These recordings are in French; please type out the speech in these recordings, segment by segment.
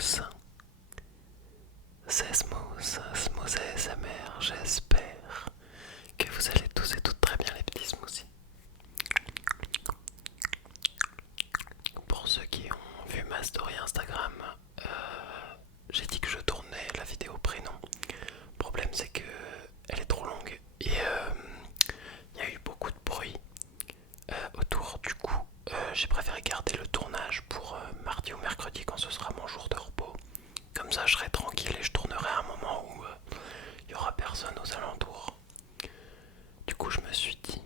tous, c'est Smooth ASMR, j'espère que vous allez tous et toutes très bien les petits smoothies. Pour ceux qui ont vu ma story Instagram, j'ai dit que je tournais la vidéo prénom. Le problème c'est que elle est trop longue et il y a eu beaucoup de bruit autour. Du coup, j'ai préféré garder le tournage pour mardi ou mercredi quand ce sera mon jour de repos. Comme ça, je serai tranquille et je tournerai à un moment où il y aura personne aux alentours. Du coup, je me suis dit,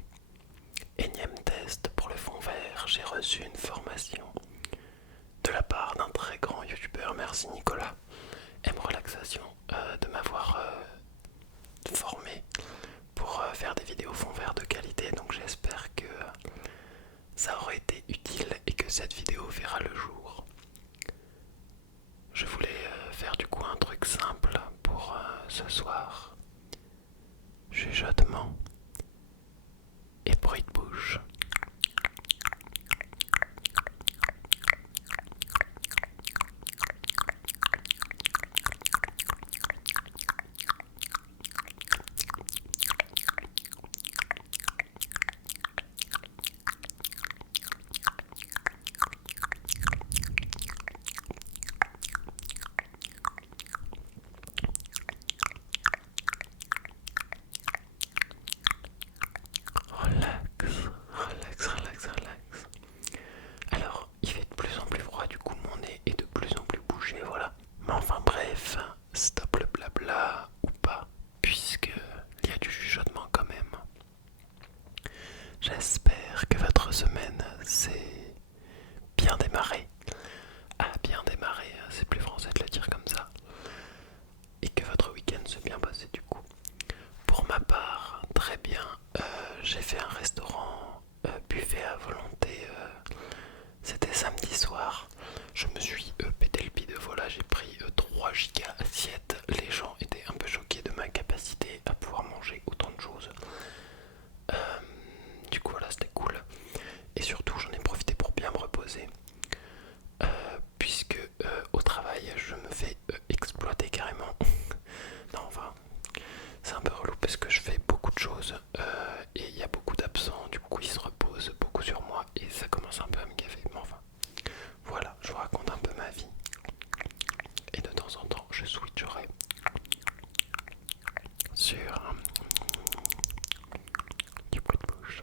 énième test pour le fond vert, j'ai reçu une formation de la part d'un très grand youtubeur, merci Nicolas, M Relaxation, de m'avoir formé pour faire des vidéos fond vert de qualité. Donc j'espère que ça aura été utile et que cette vidéo verra le jour. Je voulais faire du coup un truc simple pour ce soir. Chuchotement et bruit de bouche. Relax. Alors, il fait de plus en plus froid, du coup mon nez est de plus en plus bouché, voilà. Mais enfin bref, stop le blabla ou pas, puisque il y a du chuchotement quand même. J'espère que votre semaine s'est bien démarrée. Ah, bien démarré, c'est plus français de le dire comme ça. Et que votre week-end s'est bien passé du coup. Pour ma part, très bien. J'ai fait un restaurant buffet à volonté. C'était samedi soir. Je me suis pété le bide. Voilà, j'ai pris 3 gigas assiettes. Les gens étaient un peu choqués de ma capacité à pouvoir manger autant de choses. Du coup, voilà, c'était cool. Et surtout, j'en ai profité pour bien me reposer. Puisque au travail, je me fais exploiter carrément. Non, enfin, c'est un peu relou parce que je fais beaucoup de choses et il y a beaucoup d'absents. Du coup, ils se reposent beaucoup sur moi et ça commence un peu à me gaver. Mais enfin, voilà, je vous raconte un peu ma vie. Et de temps en temps, je switcherai sur du bruit de bouche.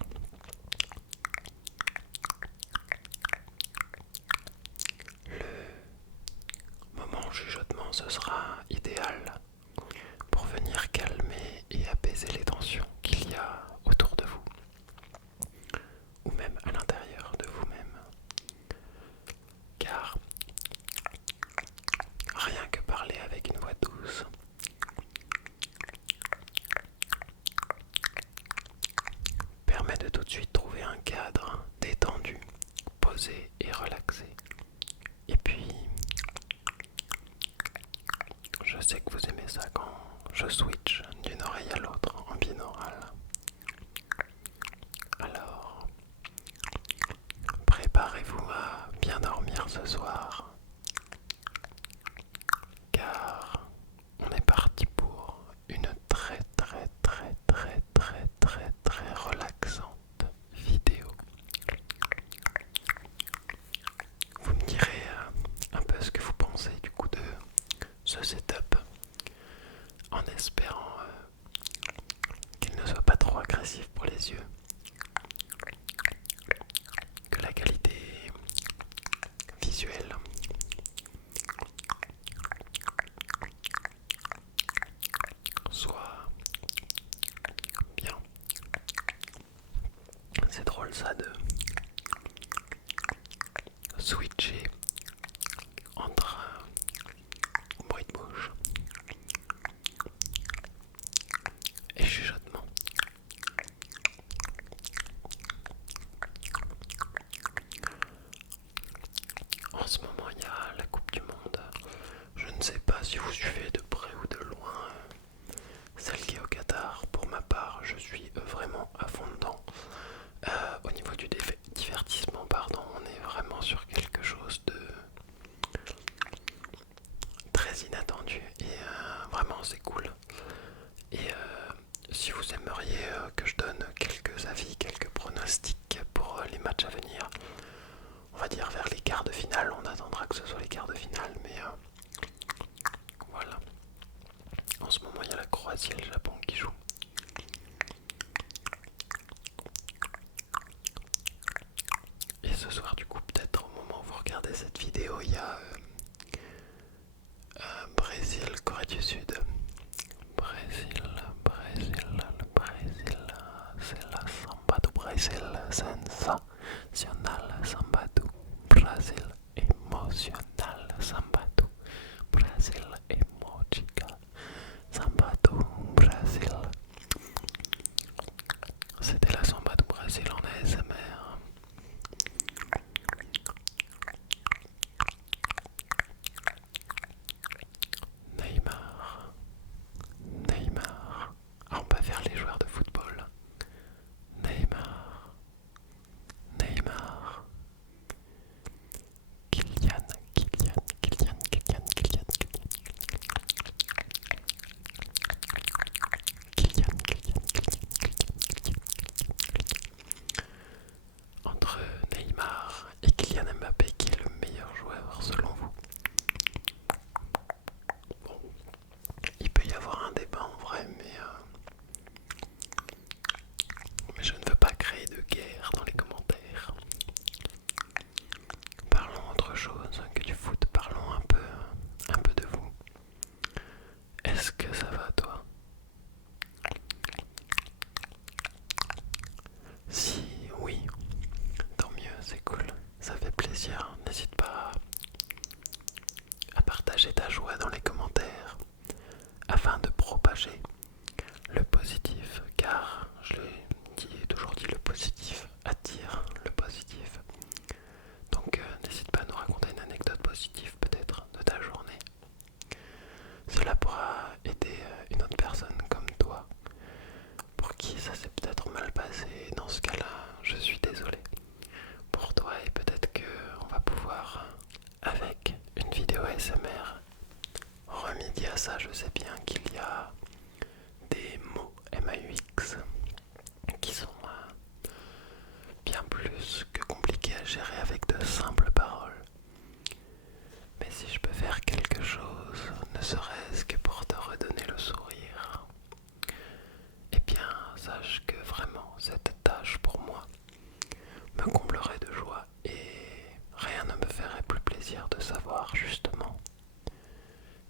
Le moment chuchotement, ce sera idéal pour venir calmer et apaiser les tensions qu'il y a autour de vous, ou même à l'intérieur de vous-même. Car rien que parler avec une voix douce permet de tout de suite trouver un cadre détendu, posé et relaxé. Et puis, je sais que vous aimez ça quand je switch d'une oreille à l'autre en binaural. Alors, préparez-vous à bien dormir ce soir, car on est parti pour une très relaxante vidéo. Vous me direz un peu ce que vous pensez du coup de ce setup, en espérant qu'il ne soit pas trop agressif pour les yeux, que la qualité visuelle soit bien. C'est drôle ça de switcher entre bruit de bouche et chuchotement. En ce moment, il y a la Coupe du Monde. Je ne sais pas si vous suivez de près ou de loin celle qui est au Qatar. Pour ma part, je suis vraiment à fond dedans. Au niveau du divertissement, pardon, on est vraiment sur quelque chose vous aimeriez que je donne quelques avis, quelques pronostics pour les matchs à venir. On va dire vers les quarts de finale, on attendra que ce soit les quarts de finale, mais voilà. En ce moment, il y a la Croatie et le Japon qui jouent. Et ce soir, du coup, peut-être au moment où vous regardez cette vidéo, il y a Brésil, Corée du Sud. Brésil, le Brésil, c'est la samba du Brésil, sensacional samba du Brésil, emocional samba du Brésil, emojica samba du Brésil. C'était la samba du Brésil en ASMR. Neymar, Neymar. Ah, on peut faire les joueurs de football. Neymar, Neymar. Kylian, Kylian, Kylian, Kylian, Kylian, Kylian. Kylian, Kylian, Kylian, entre Neymar et Kylian Mbappé, qui est le meilleur joueur selon vous? Bon, il peut y avoir un débat en vrai, mais je ne veux pas créer de guerre dans les commentaires. Parlons autre chose que du foot, parlons un peu de vous. Est-ce que ça va toi? Si oui, tant mieux, c'est cool, ça fait plaisir. N'hésite pas à partager ta joie dans les commentaires afin de propager le positif, car je l'ai toujours dit, le positif attire le positif. Donc n'hésite pas à nous raconter une anecdote positive peut-être de ta journée. Cela pourra aider une autre personne comme toi, pour qui ça s'est peut-être mal passé. Dans ce cas-là, je suis désolé pour toi, et peut-être qu'on va pouvoir, avec une vidéo ASMR, remédier à ça. Je sais bien qu'il y a des mots MAUX qui sont bien plus que compliqués à gérer avec de simples paroles. Mais si je peux faire quelque chose, ne serait-ce que pour te redonner le sourire, eh bien sache que vraiment cette tâche pour moi me comblerait de joie, et rien ne me ferait plus plaisir de savoir justement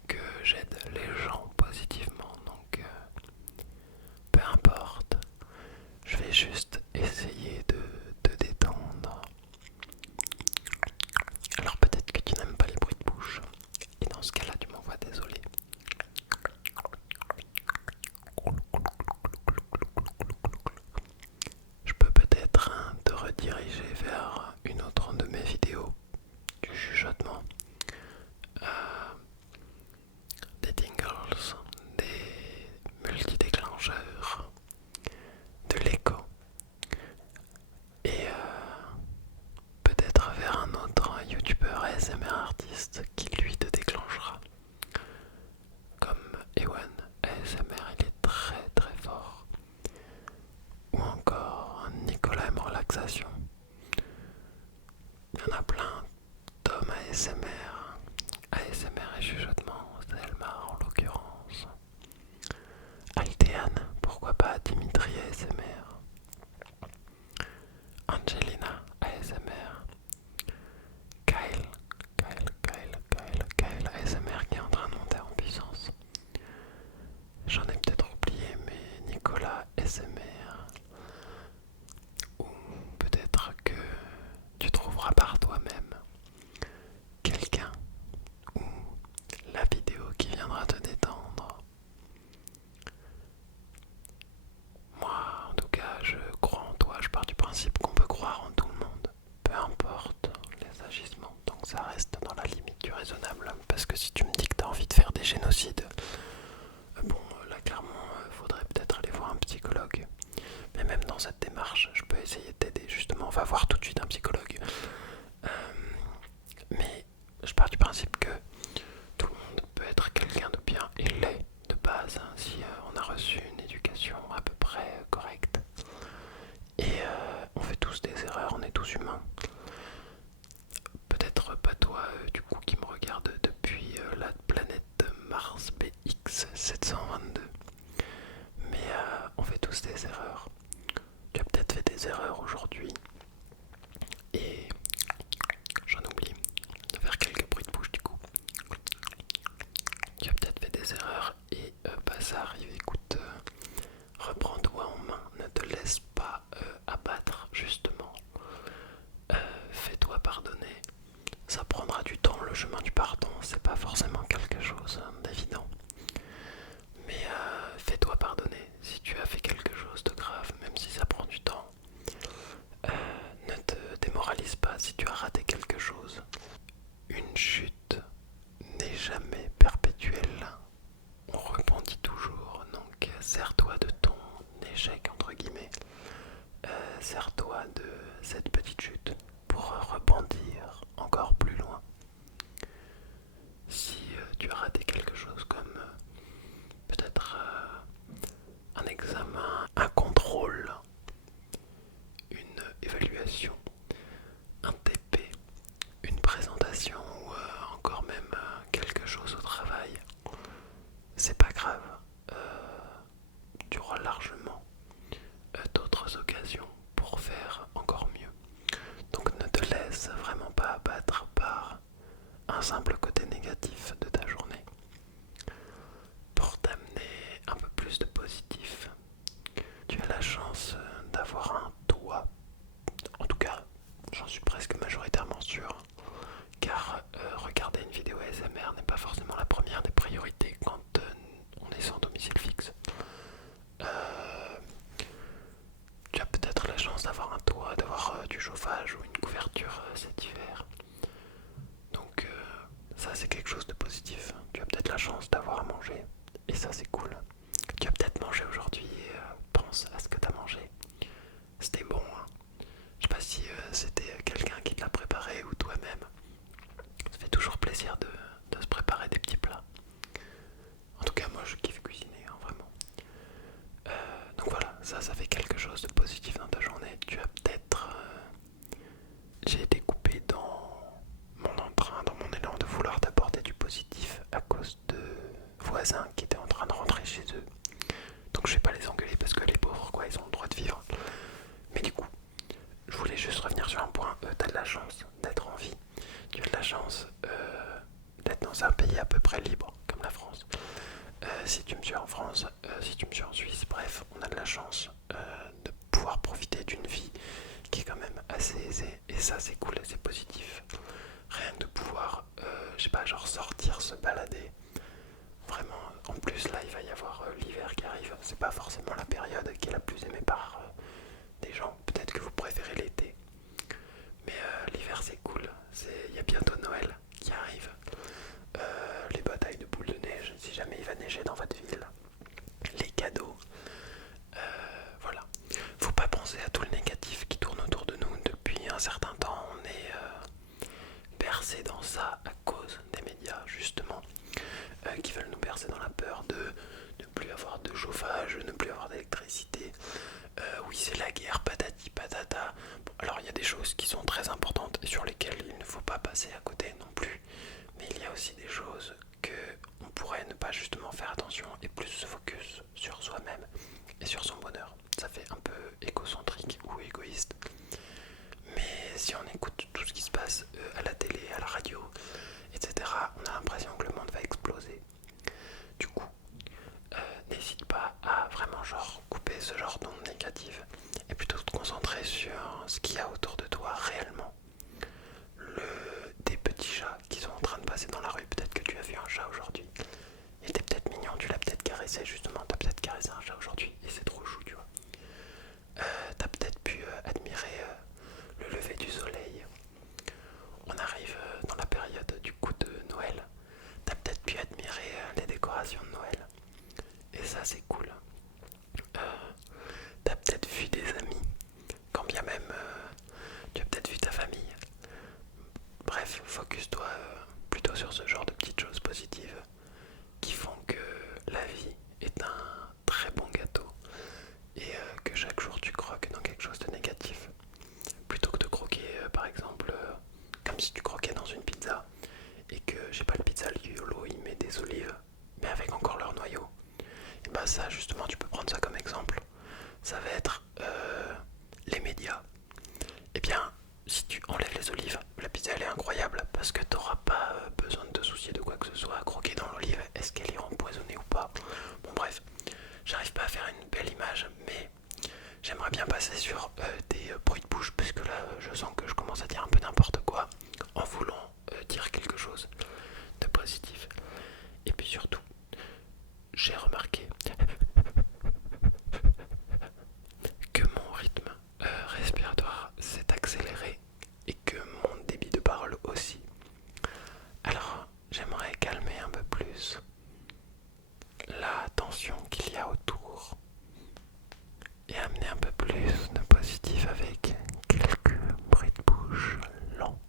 que j'aide les gens positivement. Donc peu importe, je vais juste essayer de te détendre. Alors peut-être que tu n'aimes pas les bruits de bouche, et dans ce cas-là tu m'envoies désolé. Je peux peut-être te rediriger vers une autre de mes vidéos du chuchotement, des tingles, des multidéclencheurs, de l'écho, et peut-être vers un autre youtubeur ASMR artiste qui lui te déclenchera, comme Ewan ASMR, il est très très fort, ou encore Nicolas M Relaxation. Il y en a plein. Tom ASMR, ASMR et chuchotement, Selma en l'occurrence, Altéane, pourquoi pas Dimitri ASMR, Angelina ASMR, Kyle ASMR qui est en train de monter en puissance. J'en ai peut-être oublié, mais Nicolas ASMR, ou peut-être que tu trouveras par toi-même quelqu'un ou la vidéo qui viendra te détendre. Moi, en tout cas, je crois en toi. Je pars du principe qu'on peut croire en tout le monde, peu importe les agissements, donc ça reste dans la limite du raisonnable. Parce que si tu me dis que tu as envie de faire des génocides, bon, là clairement, faudrait peut-être aller voir un psychologue. Mais même dans cette démarche, je peux essayer de t'aider. Justement, on va voir tout de suite un psychologue. Mais je pars du principe que tout le monde peut être quelqu'un de bien, et l'est de base, hein, si on a reçu une éducation à peu près simple côté négatif de ta journée pour t'amener un peu plus de positif. Tu as la chance d'avoir un toit, en tout cas j'en suis presque majoritairement sûr, car regarder une vidéo ASMR n'est pas forcément la première des priorités quand on est sans domicile fixe. Tu as peut-être la chance d'avoir un toit, d'avoir du chauffage ou une couverture cet hiver. Donc ça c'est quelque chose de positif. Tu as peut-être la chance d'avoir à manger et ça c'est cool. Tu as peut-être mangé aujourd'hui et pense à ce que tu as mangé. C'était bon, hein. Je sais pas si c'était quelqu'un qui te l'a préparé ou toi-même. Ça fait toujours plaisir de se préparer des petits plats. En tout cas moi je kiffe cuisiner, hein, vraiment. Donc voilà, ça fait quelque chose de positif dans ta journée. Tu as peut-être... j'ai été coupé dans mon entrain, dans mon élan de vouloir t'apporter du positif à cause de voisins qui étaient en train de rentrer chez eux. Donc je vais pas les engueuler parce que les pauvres, quoi, ils ont le droit de vivre. Mais du coup, je voulais juste revenir sur un point. T'as de la chance d'être en vie. Tu as de la chance d'être dans un pays à peu près libre, comme la France. Si tu me suis en France, si tu me suis en Suisse, bref, on a de la chance de pouvoir profiter d'une vie qui est quand même assez aisée. Et ça, c'est cool et c'est positif. Rien que de pouvoir, je sais pas, genre sortir, se balader. Vraiment, en plus, là, il va y avoir l'hiver qui arrive. C'est pas forcément la période qui est la plus aimée par des gens. Peut-être que vous préférez l'été. Mais l'hiver, c'est cool. Il y a bientôt Noël qui arrive. Les batailles de boules de neige, si jamais il va neiger dans votre ville, les cadeaux, voilà. Faut pas penser à tout le négatif qui tourne autour de nous depuis un certain temps. On est bercé dans ça à cause des médias justement, qui veulent nous bercer dans la peur de ne plus avoir de chauffage, ne plus avoir d'électricité. Oui, c'est la guerre, patati patata. Bon, alors il y a des choses qui sont très importantes et sur lesquelles il ne faut pas passer à côté non plus. Mais il y a aussi des choses que on pourrait ne pas justement faire attention et plus se focus sur soi-même et sur son bonheur. Ça fait un peu égocentrique ou égoïste. Mais si on écoute tout ce qui se passe à la télé, à la radio, etc., on a l'impression que le monde va exploser. Du coup, n'hésite pas à vraiment genre couper ce genre d'ondes négatives et plutôt te concentrer sur ce qu'il y a autour de toi réellement. Des petits chats qui sont en train de passer dans la rue, peut-être que tu as vu un chat aujourd'hui. Il était peut-être mignon, tu l'as peut-être caressé justement, t'as peut-être caressé un chat aujourd'hui et c'est trop chou, tu vois. T'as peut-être pu admirer le lever du soleil. On arrive dans la période du coup de Noël. T'as peut-être pu admirer les décorations de Noël. Et ça c'est cool. T'as peut-être vu des amis, quand bien même tu as peut-être vu ta famille. Bref, focus-toi plutôt sur ce genre de petites choses positives qui font que la vie est un très bon gâteau et que chaque jour tu croques dans quelque chose de négatif. Plutôt que de croquer par exemple comme si tu croquais dans une pizza et que, je sais pas, le pizzaiolo il met des olives mais avec encore leur noyau. Et bah ça justement tu peux prendre ça comme exemple. Ça va être les médias. Eh bien, si tu enlèves les olives, la pizza elle est incroyable parce que tu n'auras pas besoin de te soucier de quoi que ce soit à croquer dans l'olive. Est-ce qu'elle est empoisonnée ou pas? Bon bref, j'arrive pas à faire une belle image, mais j'aimerais bien passer sur des bruits de bouche parce que là je sens que je commence à dire un peu n'importe quoi en voulant dire quelque chose de positif. Et puis surtout, j'ai remarqué que mon rythme respiratoire s'est accéléré et que mon débit de parole aussi. Alors, j'aimerais calmer un peu plus la tension qu'il y a autour et amener un peu plus de positif avec quelques bruits de bouche lents.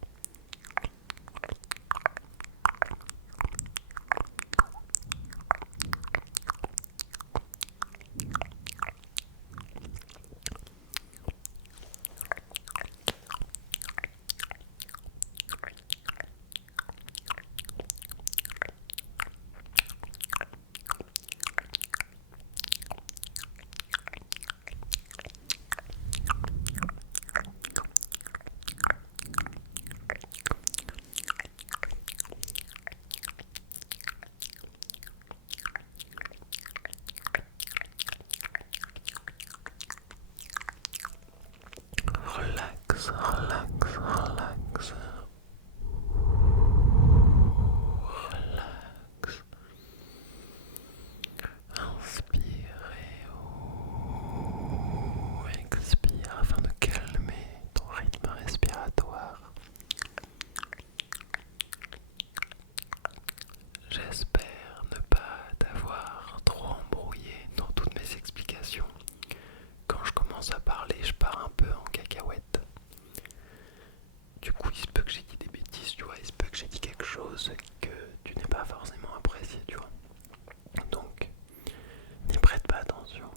J'espère ne pas t'avoir trop embrouillé dans toutes mes explications. Quand je commence à parler, je pars un peu en cacahuète. Du coup, il se peut que j'ai dit des bêtises, tu vois, il se peut que j'ai dit quelque chose que tu n'es pas forcément apprécié, tu vois. Donc, n'y prête pas attention.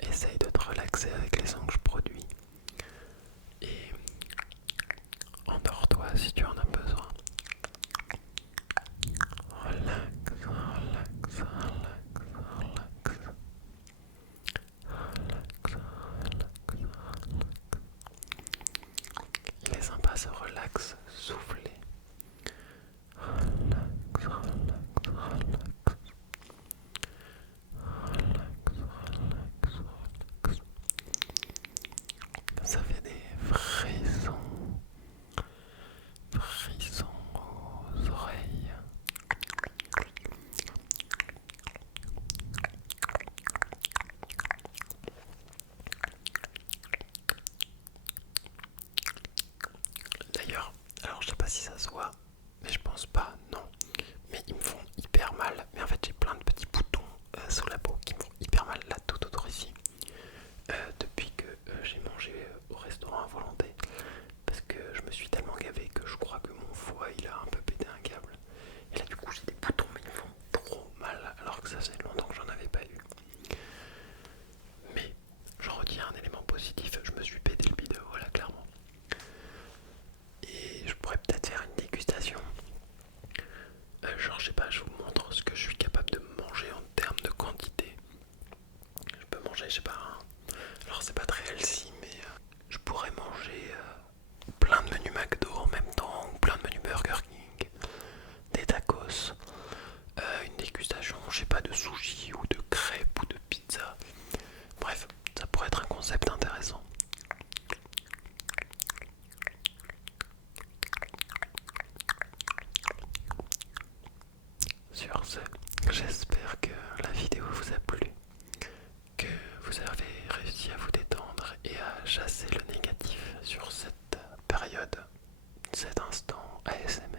Essaye de te relaxer avec les sons que je produis. Et endors-toi si tu en as besoin. Relax, relax, relax, relax. Relax, relax, relax. Il est sympa ce relax soufflé. Relax, relax, relax. Relax, relax, relax. Ça fait des frissons, frissons aux oreilles. D'ailleurs, alors je sais pas si ça se voit, mais je pense pas, non. Mais ils me font hyper mal. Mais en fait, j'ai plein de petits boutons sous la peau qui me font hyper mal là tout autour ici. Depuis que j'ai mangé au restaurant à volonté. Parce que je me suis tellement gavé que je crois que mon foie il a un peu pété un câble. Et là du coup j'ai des boutons mais ils me font trop mal alors que ça fait longtemps que j'en avais pas eu. Mais je retiens un élément positif, je me suis pété le bidon, voilà clairement. Et je pourrais peut-être faire une dégustation. Genre je sais pas, je vous montre ce que je suis capable de manger en termes de quantité. Je peux manger, je sais pas, alors c'est pas très healthy mais je pourrais manger plein de menus McDo en même temps, ou plein de menus Burger King, des tacos, une dégustation, je sais pas, de sushi ou de crêpes ou de pizza. Bref, ça pourrait être un concept intéressant. Sur ce, j'espère que la vidéo vous a plu, que vous avez réussi à vous détendre et à chasser le négatif sur cette période, cet instant ASMR.